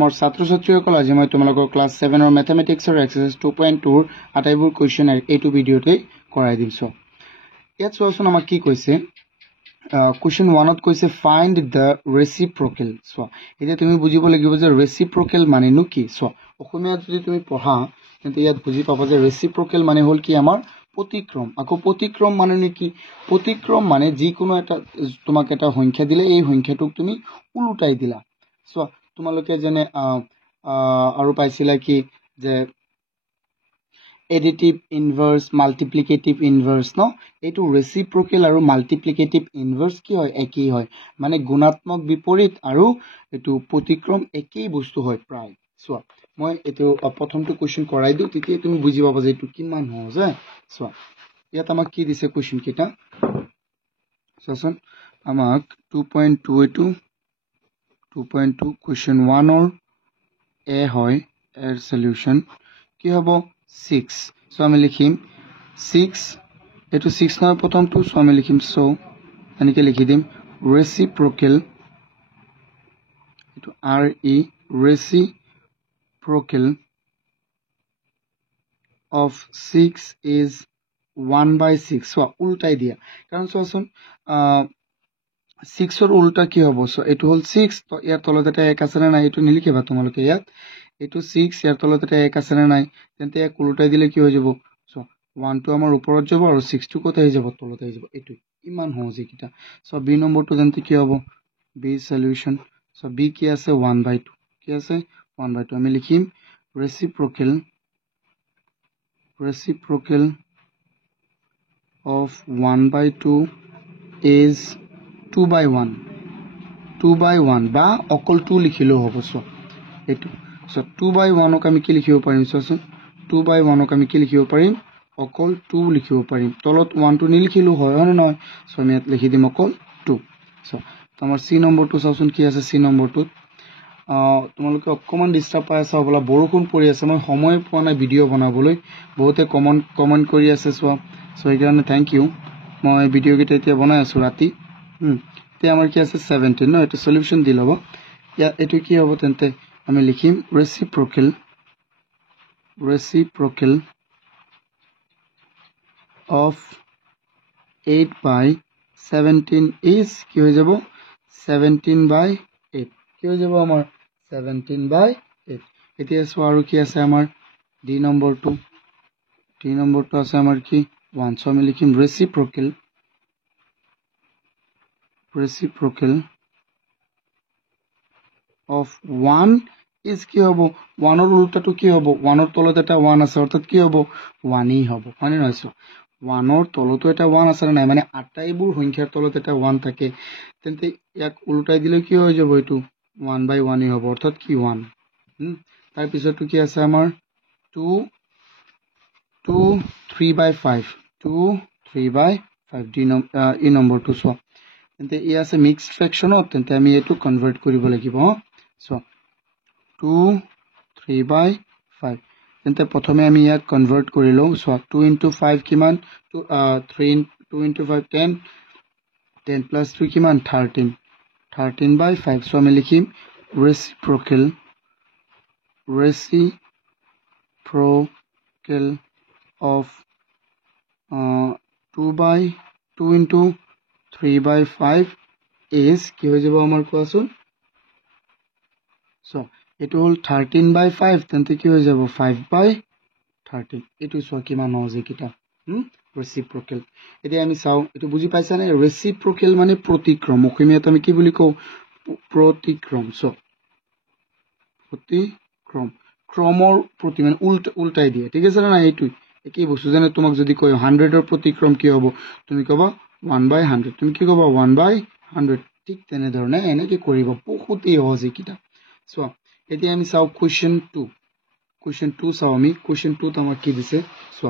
মোৰ ছাত্ৰ ছাত্ৰীসকল আজি মই তোমালোকৰ ক্লাছ 7 ৰ ম্যাথমেটিক্সৰ এক্সাৰসাইজ 2.2 ৰ আটাইবোৰ কোৱেশ্চন এইটো ভিডিঅ'তে কৰাই দিছো ইয়াত চোৱাচোন আমাক কি কৈছে কোৱেশ্চন 1 ত কৈছে ফাইন্ড দ্য ৰেচিপ্ৰকেল সো এতিয়া তুমি বুজিব লাগিব যে ৰেচিপ্ৰকেল মানেনো কি সো অসমীয়া যদি তুমি পঢ়া তেন্তে ইয়াত বুজি পাবা যে ৰেচিপ্ৰকেল মানে হল কি আমাৰ প্ৰতিক্ৰম আকৌ প্ৰতিক্ৰম মানে কি প্ৰতিক্ৰম মানে যিকোনো এটা তোমাক এটা সংখ্যা দিলে এই সংখ্যাটোক তুমি উল্টাই দিলা সো তোমালোকে জনে আৰু পাইছিলা কি যে এডিটিভ ইনভাৰ্স মাল্টিপ্লিকেটিভ ইনভাৰ্স ন এটো ৰেচিপ্ৰকেল আৰু মাল্টিপ্লিকেটিভ ইনভাৰ্স কি হয় একই হয় মানে গুণাত্মক বিপৰীত আৰু এটো প্ৰতিক্ৰম একই বস্তু হয় প্ৰায় সো মই এটো প্ৰথমটো কোৱেশ্চন কৰাই দিও তেতিয়া তুমি বুজি পাবা যে এটো কিমান সহজ হয় সো ইয়াত আমাক কি দিছে কোৱেশ্চন কিটা সচন আমাক 2.2 এটো 2.2 question 1 or a hoy air solution ki hobo 6 so ami likhim 6 eto 6 na prothom to so ami likhim so anike likhi dim reciprocal eto r e reciprocal of 6 is 1/6 so ultai dia karon so son 6 or ulta ki hobo so eto hol 6 to yar tolot eta 1 আছে না নাই eto নিলিখিবা তোমালোকে ইয়াত eto 6 yar tolot eta 1 আছে না নাই তেন্তে এক উল্টাই দিলে কি হৈ যাব so 1 to আমাৰ ওপৰত যাব আৰু 6 to কত হৈ যাব তলত হৈ যাব এটো ইমান সহজ কিটা so b নম্বৰ to তেন্তে কি হ'ব b সলিউশন so b কি আছে 1/2 কি আছে 1/2 আমি লিখিম reciprocal of 1/2 is 2/1 বা অকল 2 লিখিলো হ'ব সো এটো সো 2/1 ক আমি কি লিখিব পাৰিম সো 2/1 ক আমি কি লিখিব পাৰিম অকল 2 লিখিব পাৰিম তলত 1 to নিলিখিলো হয় না নহয় সো আমি ইয়াত লিখি দিম অকল 2 সো তোমাৰ c নম্বৰটো চাওচোন কি আছে c নম্বৰটো তোমালোকে অকমান ডিস্টাৰ্ব পাই আছে বলা বৰষুণ পৰি আছে মই সময় পোৱা নাই ভিডিও বনাবলৈ বহুতে কমেন্ট কৰি আছে সো এইকাৰণে থ্যাংক ইউ মই ভিডিও কেইটা এতিয়া বনাই আছো ৰাতি তে আমাৰ কি আছে 17 ন এটা সলিউশন দি লব ইয়া এটো কি হ'ব তেন্তে আমি লিখিম reciprocal of 8/17 is কি হৈ যাব 17/8 কি হৈ যাব আমাৰ 17/8 এতিয়া সো আৰু কি আছে আমাৰ d নম্বৰটো আছে আমাৰ কি 1 সো আমি লিখিম reciprocal of 1 is কি হ'ব 1 ৰ উল্টাটো কি হ'ব 1 ৰ তলত এটা 1 আছে অৰ্থাৎ কি হ'ব 1 ই হ'ব মানে নয়ছো 1 ৰ তলতো এটা 1 আছে নাই মানে আটাইবোৰ সংখ্যাৰ তলত এটা 1 থাকে তেন্তে ইয়াক উল্টাই দিলে কি হৈ যাব এটো 1/1 ই হ'ব অৰ্থাৎ কি 1 তাৰ পিছতো কি আছে আমাৰ 2 3/5 d ই নম্বৰটো সো তেন্তে ই আছে মিক্সড ফ্ৰেকশনত তেন্তে আমি এটো কনভাৰ্ট কৰিব লাগিব সো 2 3/5 তেন্তে প্ৰথমে আমি ইয়াক কনভাৰ্ট কৰিলো সো 2 into 5 কিমান 2 into 5 10 plus 3 কিমান 13/5 সো আমি লিখিম reciprocal of 2 into 3/5 is কি হৈ যাব আমাৰ কোৱাচোন সো এটো হল 13/5 তেন্তে কি হৈ যাব 5/13 এটো সো কিমান সহজ কিটা reciprocal এতিয়া আমি চাও এটো বুজি পাইছা নে reciprocal মানে প্ৰতিক্ৰম অসমীয়াত আমি কি বুলি কও প্ৰতিক্ৰম সো প্ৰতিক্ৰম ক্ৰমৰ প্ৰতি মানে উল্টাই দিয়ে ঠিক আছে না এইটো একই বস্তু যেনে তোমাক যদি কয় 100 ৰ প্ৰতিক্ৰম কি হ'ব তুমি কবা 1/100 তুমি কি কবা 1/100 ঠিক তেনে ধৰণে এনেকৈ কৰিব বহুতই সহজ কিটা সো এতিয়া আমি চাও কোৱেশ্চন 2 চাও আমি কোৱেশ্চন 2 ত আমাক কি দিছে সো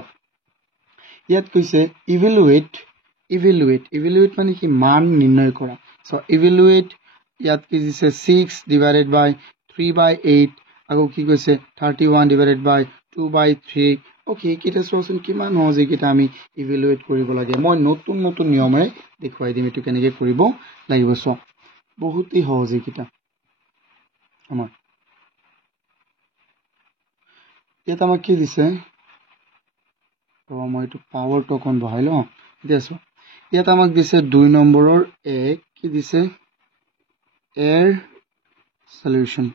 ইয়াত কৈছে ইভালুৱেট মানে কি মান নিৰ্ণয় কৰা সো ইভালুৱেট ইয়াত কি দিছে 6 divided by 3/8 আকৌ কি কৈছে 31 / 2/3 ওকে কিটা সলিউশন কিমান সহজ কিটা আমি ইভালুৱেট কৰিব লাগে মই নতুন নিয়মে দেখুৱাই দিম এটো কেনেকৈ কৰিব লাগিব সো বহুতই সহজ কিটা আমাৰ ইয়াত আমাক কি দিছে মই এইটো পাৱাৰটো অকণ বহাই লওঁ এতিয়া চোৱা ইয়াত আমাক দিছে 2 নম্বৰৰ কি দিছে এৰ সলিউশন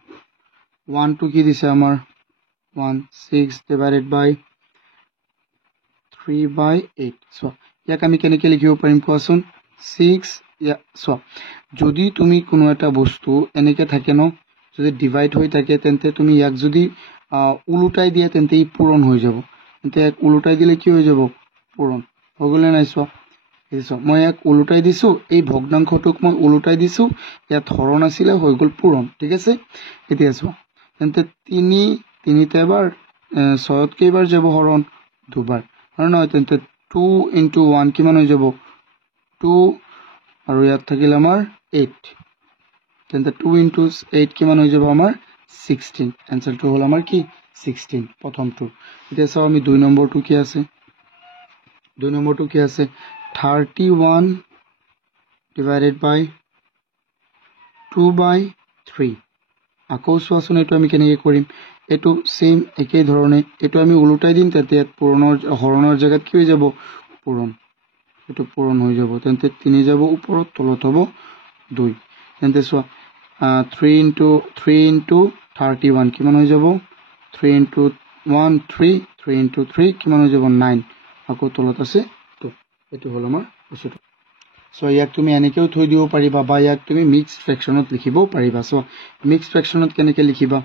1 টো কি দিছে আমাৰ 1 6 divided by 3/8 চোৱা ইয়াক আমি কেনেকৈ লিখিব পাৰিম কোৱাচোন 6 চোৱা যদি তুমি কোনো এটা বস্তু এনেকৈ থাকে ন যদি ডিভাইড হৈ থাকে তেন্তে তুমি ইয়াক যদি উলুটাই দিয়া তেন্তে ই পূৰণ হৈ যাব তেন্তে ইয়াক উলুটাই দিলে কি হৈ যাব পূৰণ হৈ গ'লে নাই চোৱা মই ইয়াক উলুটাই দিছোঁ এই ভগ্নাংশটোক মই উলুটাই দিছোঁ ইয়াত হৰণ আছিলে হৈ গ'ল পূৰণ ঠিক আছে এতিয়া চোৱা তেন্তে 3 এবাৰ 6ত কেইবাৰ যাব হৰণ দুবাৰ আৰু নহয় তেন্তে 2 into 1 কিমান হৈ যাব 2 আৰু ইয়াত থাকিল আমাৰ 8 তেন্তে 2 into 8 কিমান হৈ যাব আমাৰ 16 এনসাৰটো হ'ল আমাৰ কি 16 প্ৰথমটো এতিয়া চাও আমি 2 নম্বৰটো কি আছে 2 নম্বৰটো কি আছে 31 divided by 2/3 আকৌ চোৱাচোন এইটো আমি কেনেকৈ কৰিম এইটো সেম একেই ধৰণে এইটো আমি উলুটাই দিম তেতে পূৰণৰ হৰণৰ জায়গাত কি হৈ যাব পূৰণ এইটো পূৰণ হৈ যাব তেন্তে 3 যাব ওপৰত তলত হ'ব 2 তেন্তে চোৱা 3 into 31 কিমান হৈ যাব 3 into 1 3 into 3 কিমান হৈ যাব 9 আকৌ তলত আছে 2 এটো হল আমাৰ বস্তুটো সো ইয়াক তুমি এনেকেও থৈ দিব পাৰিবা বা ইয়াক তুমি মিক্সড ফ্ৰেকশনত লিখিব পাৰিবা সো মিক্সড ফ্ৰেকশনত কেনেকৈ লিখিবা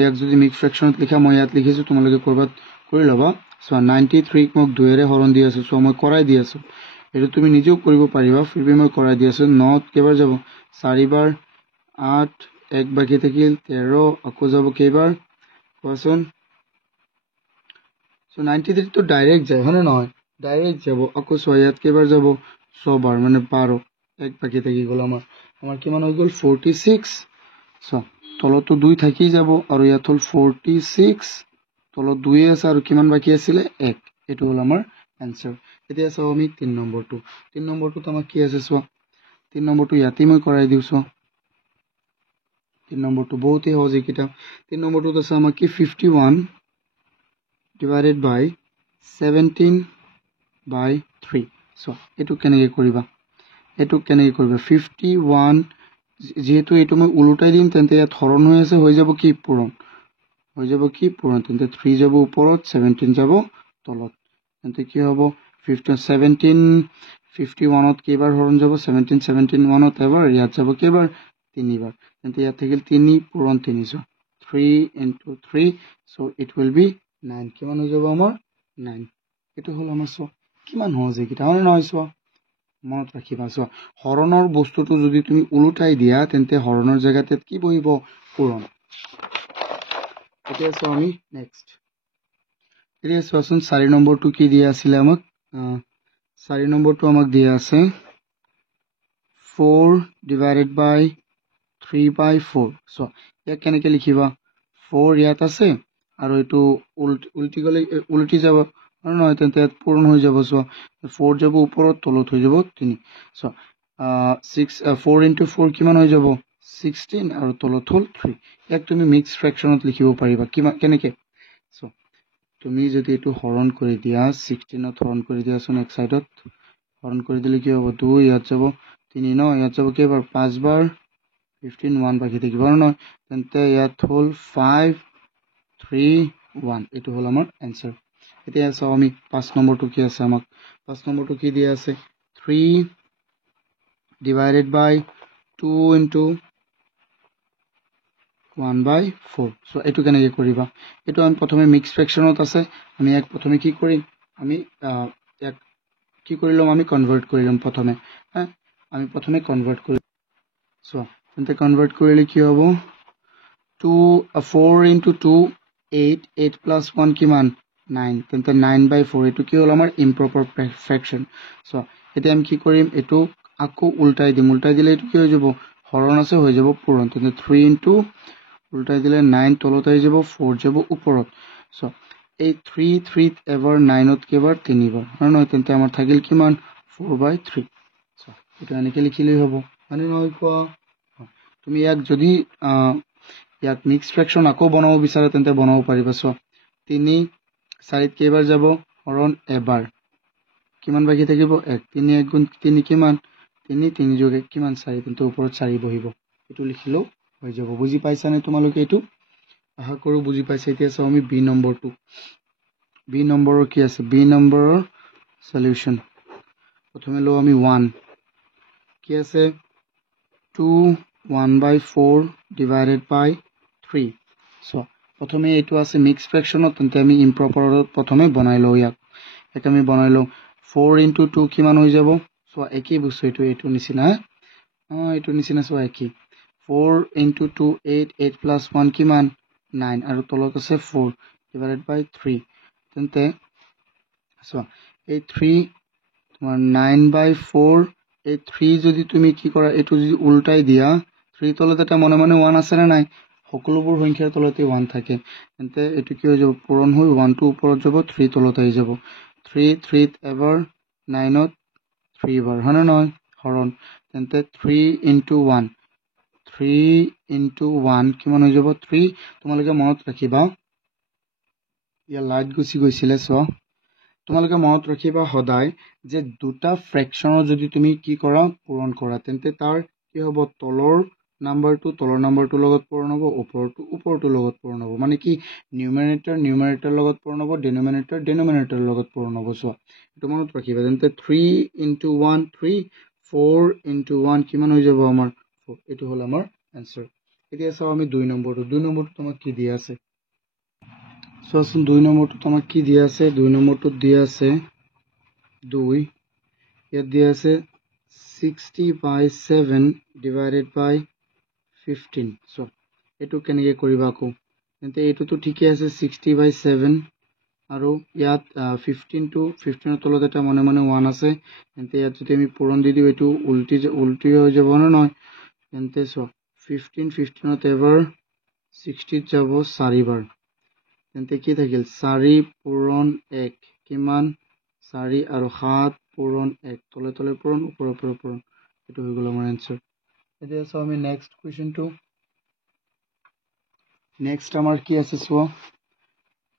ইয়াক যদি মিক্সড ফ্ৰেকশনত লিখা মই ইয়াত লিখিছো তোমালোকে কৰবাত কৰি লবা সো 93 ক মোক 2 এৰে হৰণ দি আছে সো মই কৰাই দি আছো এটো তুমি নিজেও কৰিব পাৰিবা ফিৰবি মই কৰাই দি আছো 9 কেবাৰ যাব 4 বাৰ 8 এক বাকি থাকিল 13 আকৌ যাব কেবাৰ কোৱাচোন সো 93 তো ডাইৰেক্ট যায় হনে নহয় ডাইৰেক্ট যাব আকৌ 6 ইয়াত কেবাৰ যাব 100 বাৰ মানে 12 এক বাকি থাকি গল আমাৰ কিমান হৈ গল 46 সো তলতো 2 থাকি যাব আৰু ইয়াত হল 46 তলত 2 আছে আৰু কিমান বাকি আছিল 1 এটো হল আমাৰ आंसर এতিয়া চাও আমি 3 নম্বৰটো আমাক কি আছে চোৱা 3 নম্বৰটো ইয়াতে মই কৰাই দিউ চোৱা 3 নম্বৰটো বহুতই সহজ কিটা 3 নম্বৰটো আছে আমাক কি 51 divided by 17/3 সো এটো কেনেকৈ কৰিবা 51 যেহেতু এটো মই উলুটাই দিম তেন্তে ইয়াত হৰণ হৈ আছে হৈ যাব কি পূৰণ তেন্তে 3 যাব ওপৰত 17 যাব তলত তেন্তে কি হ'ব 51ত কেইবাৰ হৰণ যাব 17 1ত এবাৰ ইয়াত যাব কেইবাৰ তিনিবাৰ তেন্তে ইয়াত থাকিল 3 পূৰণ 3 so 3 into 3 so it will be 9 কিমান হৈ যাব আমাৰ 9 এটো হল আমাৰ সো কিমান সহজ কিটা হয় নহয় সো মনত ৰাখিবা সো হৰণৰ বস্তুটো যদি তুমি উলুটাই দিয়া তেন্তে হৰণৰ জায়গাতে কি বহিব পূৰণ এতিয়া সো আমি নেক্সট এতিয়া সোচোন 4 নম্বৰটো কি দিয়া আছিল আমাক 4 নম্বৰটো আমাক দিয়া আছে 4 divided by 3/4 সো ইয়াক কেনেকৈ লিখিবা 4 ইয়াত আছে আৰু এটো উল্টি যাব আৰু নহয় তেন্তে পূৰণ হৈ যাব সো 4 যাব ওপৰত তলত হৈ যাব 3 সো 4 into 4 কিমান হৈ যাব 16 আৰু তলত হল 3 ইয়াক তুমি মিক্সড ফ্ৰেকশনত লিখিব পাৰিবা কেনেকৈ সো তুমি যদি এটো হৰণ কৰি দিয়া 16ত হৰণ কৰি দিয়াছোন এক সাইডত হৰণ কৰি দিলে কি হ'ব 2 ইয়াত যাব 3 ন ইয়াত যাব কেবাৰ 5 বাৰ 15 1 বাকি থাকিব নহয় তেন্তে ইয়াত হল 5 3 1 এটো হল আমাৰ आंसर এতিয়া চাও আমি 5 নম্বৰটো কি আছে আমাক 5 নম্বৰটো কি দিয়া আছে 3 divided by 2 into 1/4 সো এটো কেনেকৈ কৰিবা এটো আমি প্ৰথমে মিক্স ফ্ৰেকশনত আছে আমি এক প্ৰথমে কি কৰিম আমি এক কি কৰিলম আমি কনভাৰ্ট কৰিলম প্ৰথমে আমি প্ৰথমে কনভাৰ্ট কৰি সো তেন্তে কনভাৰ্ট কৰিলে কি হ'ব 4 into 2 8 plus 1 কিমান 9 তেন্তে 9/4 এটো কি হল আমাৰ ইম্প্ৰপাৰ ফ্ৰেকশন সো এতিয়া আমি কি কৰিম এটো আকৌ উল্টাই দিলে এটো কি হৈ যাব হৰণ আছে হৈ যাব পূৰণ তেন্তে 3 into উল্টাই দিলে 9 তলত আহি যাব 4 যাব ওপৰত সো এই 3 এবাৰ 9ত কেবাৰ তিনিবাৰ আৰু নহয় তেন্তে আমাৰ থাকিল কিমান 4/3 সো এটা এনেকৈ লিখিলেই হ'ব মানে নহয় কোৱা তুমি ইয়াক যদি ইয়াক মিক্স ফ্ৰেকশন আকৌ বনাব বিচাৰা তেন্তে বনাব পাৰিবা সো 3 4 কেইবাৰ যাব হৰণ এবাৰ কিমান বাকি থাকিব 1 3 1 গুণ 3 কিমান 3 3 যোগ 1 কিমান 4 কিন্তু ওপৰত 4 বহিব এটো লিখিলো হৈ যাব বুজি পাইছা নে তোমালোকে এটো আশা কৰো বুজি পাইছা এতিয়া চাও আমি বি নম্বৰটো বি নম্বৰৰ কি আছে বি নম্বৰৰ সলিউশন প্ৰথমে লো আমি 1 কি আছে 2 1/4 divided by 3 so প্ৰথমে এটো আছে মিক্স ফ্ৰ্যাকশনত তেন্তে আমি ইম্প্ৰপাৰত প্ৰথমে বনাই লও ইয়াক এটা আমি বনাই লও 4 into 2 কিমান হৈ যাব সো একই বস্তু এটো নিচিনা এটো নিচিনা সো একই 4 into 2 8 8 plus 1 কিমান 9 আৰু তলত আছে 4 divided by 3 তেন্তে সো এই 3 তোমাৰ 9/4 এই 3 যদি তুমি কি কৰা এটো যদি উল্টাই দিয়া 3 তলত এটা মনে মনে 1 আছে না নাই সকলোবোৰ সংখ্যাৰ তলতে 1 থাকে তেন্তে এটো কি হৈ যাব পূৰণ হৈ 1 টো ওপৰত যাব 3 তলত আহি যাব 3 3 এবাৰ 9 ত 3 বাৰ হনা নহয় হৰণ তেন্তে 3 into 1 3 into 1 কিমান হৈ যাব 3 তোমালোকে মনত ৰাখিবা ইয়া লাইট গুছি গৈছিলে সো তোমালোকে মনত ৰাখিবা সদায় যে দুটা ফ্ৰ্যাকশনৰ যদি তুমি কি কৰা পূৰণ কৰা তেন্তে তাৰ কি হ'ব তলৰ নাম্বাৰটো লগত পূৰণ হ'ব ওপৰটো লগত পূৰণ হ'ব মানে কি নিউমাৰেটৰ লগত পূৰণ হ'ব ডিনোমিনেটৰ লগত পূৰণ হ'ব সো এটো মনত ৰাখিবা তেন্তে 3 into 1 3 4 into 1 কিমান হৈ যাব আমাৰ এটো হল আমাৰ आंसर এতিয়া চাও আমি 2 নম্বৰটো তোমাক কি দিয়া আছে সো আসুন 2 নম্বৰটো তোমাক কি দিয়া আছে 2 নম্বৰটো দিয়া আছে 2 ইয়াত দিয়া আছে 60/7 divided by 15 সো এটো কেনেকে কৰিবা কো তেন্তে এটো তো ঠিকই আছে 60/7 আৰু ইয়াত 15 to 15 ৰ তলত এটা মনে মনে 1 আছে তেন্তে ইয়াত যদি আমি পূৰণ দি দিও এটো উল্টি হৈ যাব না নহয় তেন্তে সো 15 ত এবাৰ 60 ত যাব 4 বাৰ তেন্তে কি থাকিল 4 পূৰণ 1 কিমান 4 আৰু 7 পূৰণ 1 তলে পূৰণ ওপৰে পূৰণ এটো হৈ গল আমাৰ आंसर এতিয়া চাও আমি নেক্সট কোৱেশ্চনটো নেক্সট আমাৰ কি আছে সো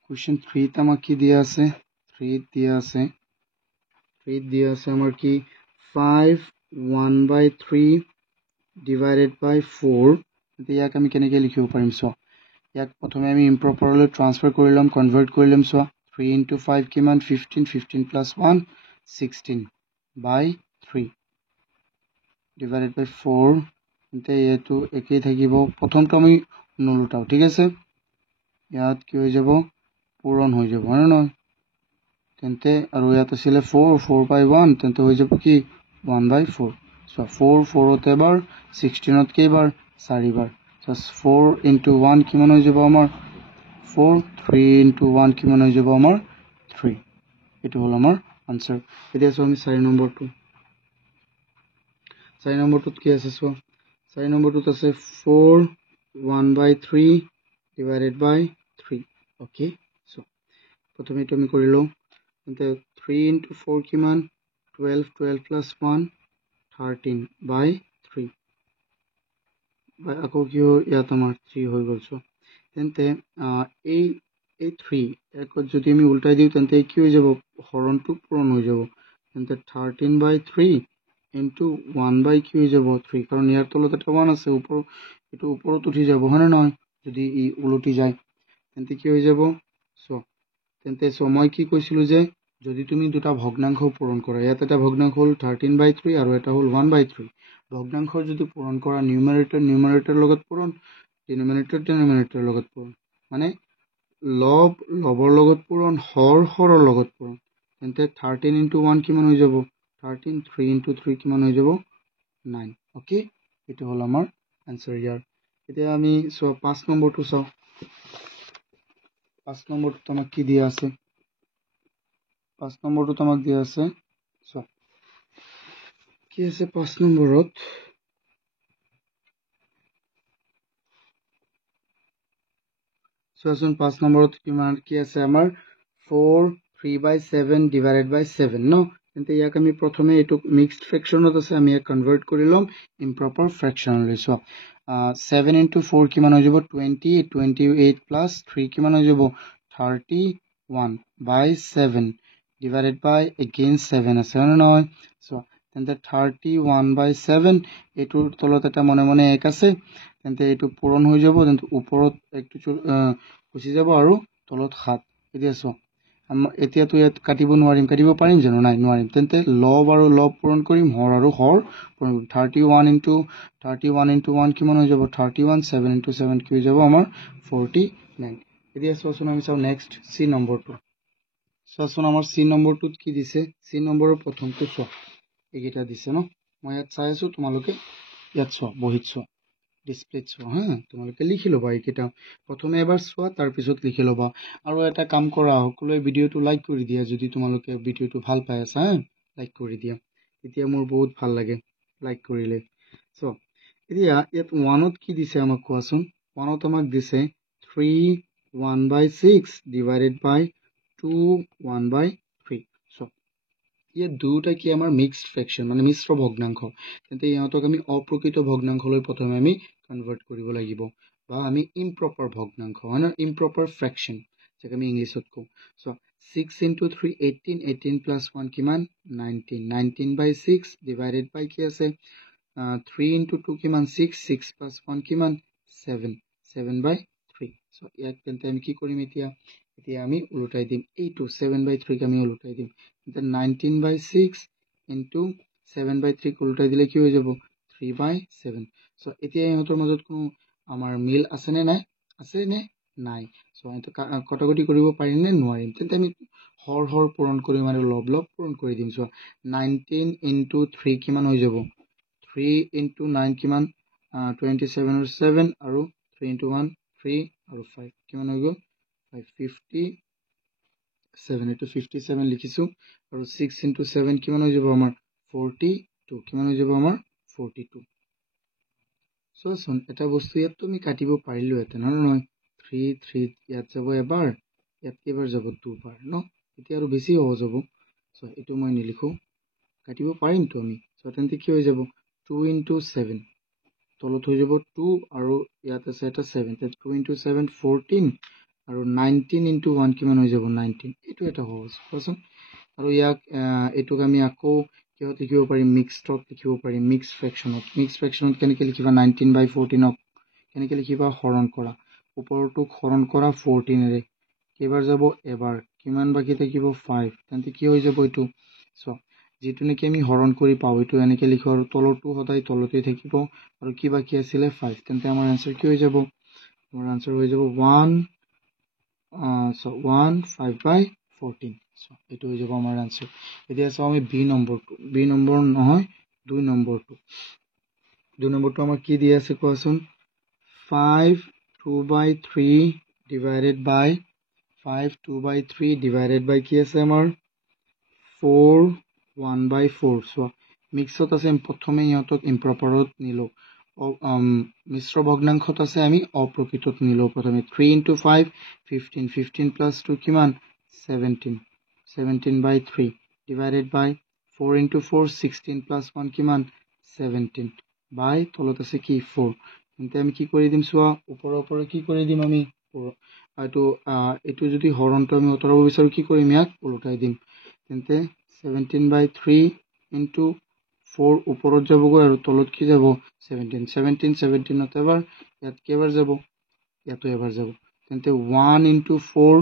কোৱেশ্চন 3 ত আমাক কি দিয়া আছে 3 দিয়া আছে আমাৰ কি 5 1/3 divided by 4 ইয়াক আমি কেনেকৈ লিখিব পাৰিম সো ইয়াক প্ৰথমে আমি ইম্প্ৰপাৰলৈ ট্ৰান্সফাৰ কৰিলাম কনভাৰ্ট কৰিলাম সো 3 into 5 কিমান 15 plus 1 16/3 divided by 4 তেন্তে এটো একই থাকিব প্ৰথমটো আমি নলুটাও ঠিক আছে ইয়াত কি হৈ যাব পূৰণ হৈ যাব না নহয় তেন্তে আৰু ইয়াত আছিল 4/1 তেন্তে হৈ যাব কি 1/4 সো 4 ত এবাৰ 16 ত কেইবাৰ 4 বাৰ সো 4 into 1 কিমান হৈ যাব আমাৰ 4 3 into 1 কিমান হৈ যাব আমাৰ 3 এটো হল আমাৰ आंसर এতিয়া সো আমি 4 নম্বৰটোত কি আছে সো 4 নম্বৰটোত আছে 4 1/3 divided by 3 ওকে সো প্ৰথমে এটো আমি কৰিলো তেন্তে 3 into 4 কিমান 12 plus 1 13/3 বাই আকৌ কি ইয়াত আমাৰ 3 হৈ গল সো তেন্তে এই 3 একত যদি আমি উল্টাই দিও তেন্তে কি হৈ যাব হৰণটো পূৰণ হৈ যাব তেন্তে 13/3 into 1 কি হৈ যাব 3 কাৰণ ইয়াৰ তলত এটা 1 আছে এটো ওপৰত উঠি যাব হয়নে নহয় যদি ই উলটি যায় তেন্তে কি হৈ যাব সো তেন্তে মই কি কৈছিলো যে যদি তুমি দুটা ভগ্নাংশ পূৰণ কৰা ইয়াত এটা ভগ্নাংশ হল 13/3 আৰু এটা হল 1/3 ভগ্নাংশৰ যদি পূৰণ কৰা নিউমাৰেটৰ লগত পূৰণ ডিনোমিনেটৰ লগত পূৰণ মানে লবৰ লগত পূৰণ হৰৰ লগত পূৰণ তেন্তে 13 into 1 কিমান হৈ যাব 13 3 into 3 কিমান হৈ যাব 9 ওকে এটো হল আমাৰ आंसर ইয়াৰ এতিয়া আমি 5 নম্বৰটো চাও 5 নম্বৰটো তোমাক কি দিয়া আছে 5 নম্বৰটো তোমাক দিয়া আছে সো কি আছে 5 নম্বৰত সো 5 নম্বৰত কিমান কি আছে আমাৰ 4 3/7 divided by 7 ন তেন্তে ইয়াক আমি প্ৰথমে এটো মিক্সড ফ্ৰ্যাকশনত আছে আমি ইয়াক কনভাৰ্ট কৰি লম ইম্প্ৰপাৰ ফ্ৰ্যাকশনলৈ সো 7 into 4 কিমান হৈ যাব 28 plus 3 কিমান হৈ যাব 31 by 7 divided by again 7 আছে না নহয় সো তেন্তে 31 by 7 এটোৰ তলত এটা মনে মনে এক আছে তেন্তে এটো পূৰণ হৈ যাব তেন্তে ওপৰত একটো গুচি যাব আৰু তলত 7 এতিয়া সো এতিয়া তো ইয়াত কাটিব নোৱাৰিম কাটিব পাৰিম জানো নাই নোৱাৰিম তেন্তে লব আৰু লব পূৰণ কৰিম হৰ আৰু হৰ পূৰণ কৰিম 31 into 1 কিমান হৈ যাব 31 7 into 7 কি হৈ যাব আমাৰ 49 এতিয়া চোৱাচোন আমি চাও নেক্সট সি নম্বৰটো চোৱাচোন আমাৰ সি নম্বৰটোত কি দিছে সি নম্বৰৰ প্ৰথমটো চোৱা এইকেইটা দিছে ন মই ইয়াত চাই আছো তোমালোকে ইয়াত চোৱা বহিত চোৱা ডিসপ্লেত চোৱা হা তোমালোকে লিখি লবা এইকেইটা প্ৰথমে এবাৰ চোৱা তাৰ পিছত লিখি লবা আৰু এটা কাম কৰা সকলোৱে ভিডিওটো লাইক কৰি দিয়া যদি তোমালোকে ভিডিওটো ভাল পাই আছা লাইক কৰি দিয়া এতিয়া মোৰ বহুত ভাল লাগে লাইক কৰিলে সো এতিয়া ইয়াত 1ত কি দিছে আমাক কোৱাচোন 1ত আমাক দিছে 3 1 by 6 divided by 2 1 by 3 so ये দুটা কি আমাৰ মিক্সড ফ্ৰেকশন মানে মিশ্ৰ ভগ্নাংশ তেন্তে ইহঁতক আমি অপ্ৰকৃত ভগ্নাংশলৈ প্ৰথমে আমি কনভাৰ্ট কৰিব লাগিব বা আমি ইম্প্ৰপাৰ ভগ্নাংশ মানে ইম্প্ৰপাৰ ফ্ৰেকশন যাক আমি ইংলিছত কওঁ সো 6 into 3 18 18 plus 1 কিমান 19 19 by 6 divided by কি আছে 3 into 2 কিমান 6 6 plus 1 কিমান 7 7 by 3 সো ইয়াক তেন্তে আমি কি কৰিম এতিয়া এতিয়া আমি উলটাই দিম এইটো 7 by 3 ক আমি উলটাই দিম তেন্তে 19 by 6 into 7 by 3 ক উলটাই দিলে কি হৈ যাব 3 by 7 সো এতিয়া ইহঁতৰ মাজত কোনো আমাৰ মিল আছে নে নাই সো এটা কটাকটি কৰিব পাৰিম নে নোৱাৰিম তেন্তে আমি হৰ হৰ পূৰণ কৰিম আৰু লব লব পূৰণ কৰি দিম সো 19 into 3 কিমান হৈ যাব 3 into 9 কিমান 27 or 7 আৰু 3 into 1 3 আৰু 5 কিমান হৈ গ'ল 57 এটো 57 লিখিছো আৰু 6 into 7 কিমান হৈ যাব আমাৰ 42 কিমান হৈ যাব আমাৰ 42 সো শুন এটা বস্তু ইয়াত তুমি কাটিব পাৰিলো এতে নহয় 3 3 ইয়াত যাব এবাৰ ইয়াত কেবাৰ যাব দুবাৰ ন এতিয়া আৰু বেছি হৈ যাব সো এটো মই নিলিখো কাটিব পাৰিম তো আমি সো তেন্তে কি হৈ যাব 2 into 7 তলত হৈ যাব 2 আৰু ইয়াত আছে এটা 7 তে 2 into 7 14 আৰু 19 into 1 কিমান হৈ যাব 19 এটো এটা সহজ কোৱাচোন আৰু ইয়াক এটোক আমি আকৌ কিহত লিখিব পাৰিম মিক্সডত লিখিব পাৰিম মিক্স ফ্ৰেকশনত কেনেকৈ লিখিবা 19 by 14 ক কেনেকৈ লিখিবা হৰণ কৰা ওপৰটোক হৰণ কৰা 14 এৰে কেইবাৰ যাব এবাৰ কিমান বাকি থাকিব 5 তেন্তে কি হৈ যাব এটো সো যেটো নেকি আমি হৰণ কৰি পাও এটো এনেকৈ লিখো আৰু তলটো সদায় তলতেই থাকিব আৰু কি বাকি আছিল 5 তেন্তে আমাৰ আনসাৰ কি হৈ যাব আমাৰ আনসাৰ হৈ যাব 1 so 1 5 by 14 so এটো হৈ যাব আমাৰ আনসাৰ এতিয়া চাও আমি বি নম্বৰ নহয় 2 নম্বৰটো আমাৰ কি দিয়া আছে কোৱাচোন 5 2 by 3 divided by 5 2 by 3 divided by কি আছে আমাৰ 4 1 by 4 so মিক্সত আছে প্ৰথমে ইহঁতক ইম্প্ৰপাৰত নিলো মিশ্ৰ ভগ্নাংশত আছে আমি অপ্ৰকৃতত নিলো প্ৰথমে 3 into 5 15 15 plus 2 কিমান 17 17 by 3 divided by 4 into 4 16 plus 1 কিমান 17 by তলত আছে কি 4 তেন্তে আমি কি কৰি দিম সোৱা ওপৰৰ কি কৰি দিম আমি এটো যদি হৰণটো আমি উতৰাব বিচাৰো কি কৰিম ইয়াক উলটাই দিম তেন্তে 17 by 3 into 4 ওপৰত যাবগৈ আৰু তলত কি যাব 17 ত এবাৰ ইয়াত কেবাৰ যাব ইয়াতো এবাৰ যাব তেন্তে 1 into 4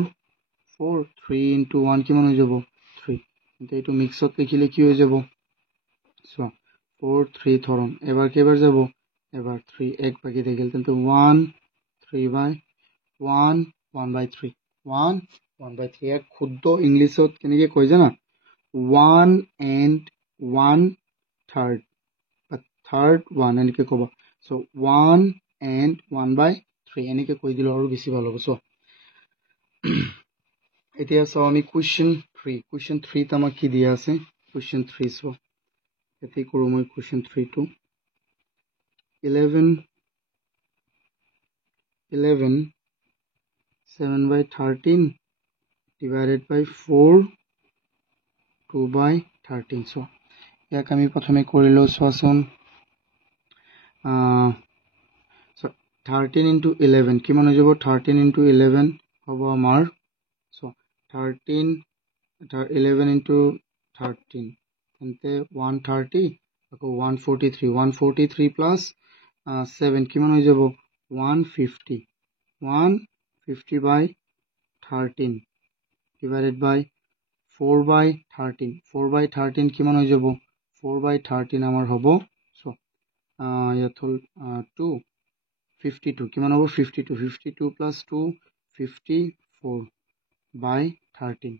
4 3 into 1 কিমান হৈ যাব 3 তেন্তে এটো মিক্সত লিখিলে কি হৈ যাব সো 4 3 ধৰণ এবাৰ কেবাৰ যাব এবাৰ 3 এক বাকি থাকিল তেন্তে 1 3 by 1 1 by 3 1 1 by 3 এক শুদ্ধ ইংলিছত কেনেকৈ কয় জানা 1 and 1 third but third 1 এনেকৈ কবা so 1 and 1 by 3 এনেকৈ কৈ দিলো আৰু বেছি ভাল হ'ব so এতিয়া চাও আমি question 3 ত আমাক কি দিয়া আছে question 3 so এতে কৰো মই question 3 টো 11 7 by 13 divided by 4 2 by 13 so ইয়াক আমি প্ৰথমে কৰিলো সোৱাচোন so 13 into 11 কিমান হৈ যাব 13 into 11 হ'ব আমাৰ 13 11 into 13 তেন্তে 130 আকৌ 143 plus 7 কিমান হৈ যাব 150 by 13 divided by 4 by 13 কিমান হৈ যাব 4 by 13 আমাৰ হ'ব সো ইয়াত হল 252 কিমান হ'ব 52 plus 2 54 by 13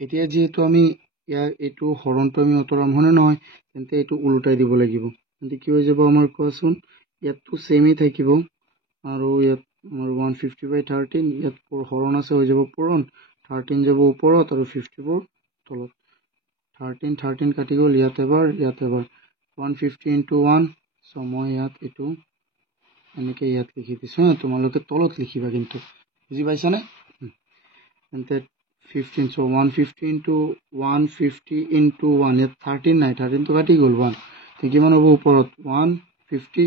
এতিয়া যেহেতু আমি ইয়াৰ এটো হৰণটো আমি অতৰাম হনে নহয় তেন্তে এটো উল্টাই দিব লাগিব তেন্তে কি হৈ যাব আমাৰ কোৱাচোন ইয়াতো সেমই থাকিব আৰু ইয়াত আমাৰ 150 by 13 ইয়াত হৰণ আছে হৈ যাব পূৰণ 13 যাব ওপৰত আৰু 54 তলত 13 কাটি গ'ল ইয়াত এবাৰ 150 into 1 সো মই ইয়াত এটো এনেকৈ ইয়াত লিখি দিছো তোমালোকে তলত লিখিবা কিন্তু বুজি পাইছানে তেন্তে 15 so 150 into 1 ইয়াত 13 নাই 13 তো কাটি গ'ল 1 তে কিমান হ'ব ওপৰত 150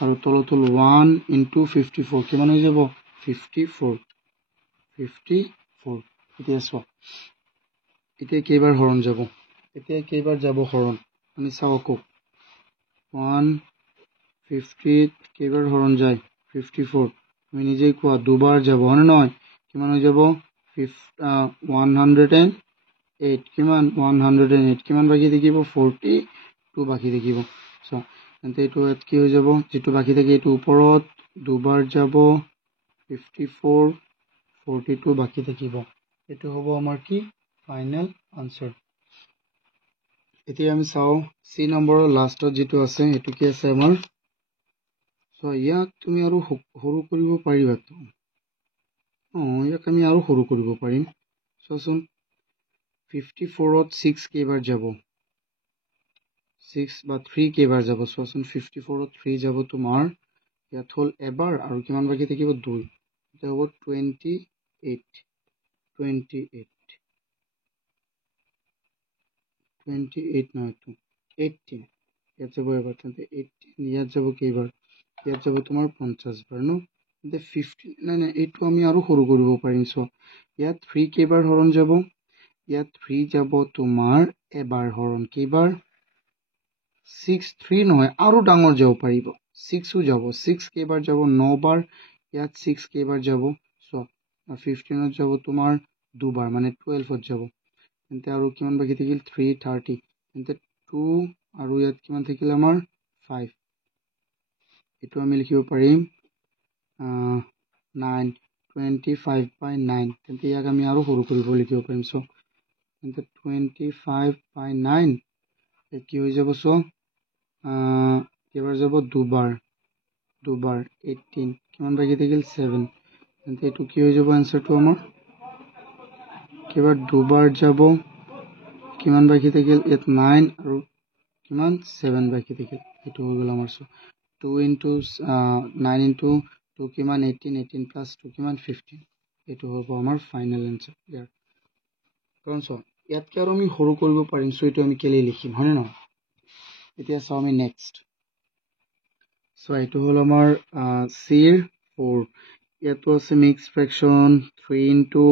আৰু তলত হল 1 into 54 কিমান হৈ যাব 54 এতিয়া চোৱা এতিয়া কেইবাৰ হৰণ যাব হৰণ আমি চাও আকৌ 150 কেইবাৰ হৰণ যায় 54 আমি নিজেই কোৱা দুবাৰ যাব হনে নহয় কিমান হৈ যাব 108 কিমান 108 কিমান বাকি থাকিব 42 বাকি থাকিব সো তেন্তে এটো কি হৈ যাব যেটো বাকি থাকে এটো ওপৰত দুবাৰ যাব 54 42 বাকি থাকিব এটো হ'ব আমাৰ কি ফাইনাল আনসাৰ এতিয়া আমি চাও সি নম্বৰৰ লাষ্টত যেটো আছে এটো কি আছে আমাৰ সো ইয়াক তুমি আৰু সৰু কৰিব পাৰিবা তো ইয়াক আমি আৰু সৰু কৰিব পাৰিম চোৱাচোন 54ত 6 কেইবাৰ যাব 6 বা 3 কেইবাৰ যাব চোৱাচোন 54ত 3 যাব তোমাৰ ইয়াত হল এবাৰ আৰু কিমান বাকি থাকিব 2 এটা হ'ব 28 নহয় তো 18 ইয়াত যাব এবাৰ তেন্তে 18 ইয়াত যাব কেইবাৰ ইয়াত যাব তোমাৰ 50 বাৰ ন তেন্তে 50 নাই এইটো আমি আৰু সৰু কৰিব পাৰিম সো ইয়াত 3 কেইবাৰ হৰণ যাব ইয়াত 3 যাব তোমাৰ এবাৰ হৰণ কেইবাৰ 6 3 নহয় আৰু ডাঙৰ যাব পাৰিব 6 ও যাব 6 কেইবাৰ যাব 9 বাৰ ইয়াত 6 কেইবাৰ যাব সো 15ত যাব তোমাৰ দুবাৰ মানে 12ত যাব তেন্তে আৰু কিমান বাকি থাকিল 330 তেন্তে 2 আৰু ইয়াত কিমান থাকিল আমাৰ 5 এটো আমি লিখিব পাৰিম 9 25 by 9 তেন্তে ইয়াক আমি আৰু সৰু কৰিব লিখিব পাৰিম সো তেন্তে 25 by 9 কি হৈ যাব সো কেইবাৰ যাব দুবাৰ 18 কিমান বাকি থাকিল 7 তেন্তে এটো কি হৈ যাব আনসারটো আমাৰ কেইবাৰ দুবাৰ যাব কিমান বাকি থাকিল 9 আৰু কিমান 7 বাকি থাকিল এটো হৈ গ'ল আমাৰ সো 2 into 9 into 2 কিমান 18 plus 2 কিমান 15 এটো হ'ব আমাৰ ফাইনাল আনসাৰ ইয়াৰ কাৰণ সো ইয়াত কি আৰু আমি সৰু কৰিব পাৰিম সো এটো আমি কেলে লিখিম হনে নহয় এতিয়া চাও আমি নেক্সট সো এটো হল আমাৰ সিৰ 4 ইয়াতো আছে মিক্স ফ্ৰেকশন 3 into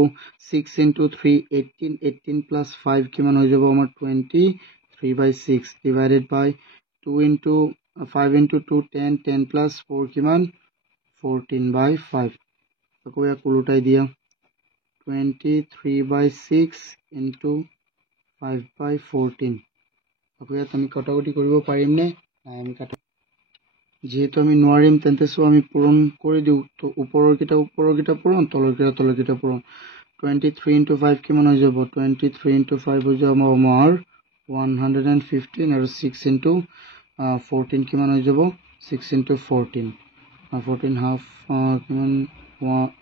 6 into 3 18 plus 5 কিমান হৈ যাব আমাৰ 23 by 6 divided by 2 into 5 into 2 10 plus 4 কিমান 14 by 5 আকৌ ইয়াক উল্টাই দিয়া 23 by 6 into 5 by 14 আকৌ ইয়াত আমি কটাকটি কৰিব পাৰিম নে নাই আমি কাটা যেহেতু আমি নোৱাৰিম তেন্তে সো আমি পূৰণ কৰি দিও তো ওপৰৰ কিটা পূৰণ তলৰ কিটা পূৰণ 23 into 5 কিমান হৈ যাব 23 into 5 হৈ যাব আমাৰ 115 আৰু 6 into 14 কিমান হৈ যাব 6 into 14 half কিমান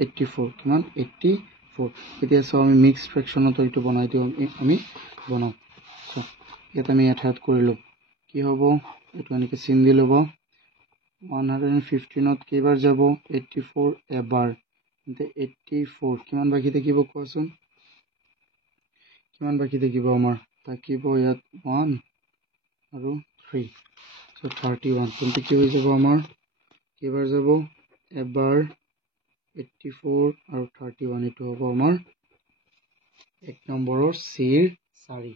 84 কিমান 84 এতিয়া সো আমি মিক্স ফ্ৰেকশনত এইটো বনাই দিও আমি বনাও সো এটা আমি এঠাত কৰিলো কি হ'ব এটো এনেকে চিন দি লব 115ত কেইবাৰ যাব 84 এবাৰ তেন্তে 84 কিমান বাকি থাকিব কোৱাচোন কিমান বাকি থাকিব আমাৰ থাকিব ইয়াত 1 আৰু 3 সো 31 তেন্তে কি হৈ যাব আমাৰ কেইবাৰ যাব এবাৰ 84 আৰু 31 এটো হ'ব আমাৰ 1 নম্বৰৰ চিৰ 4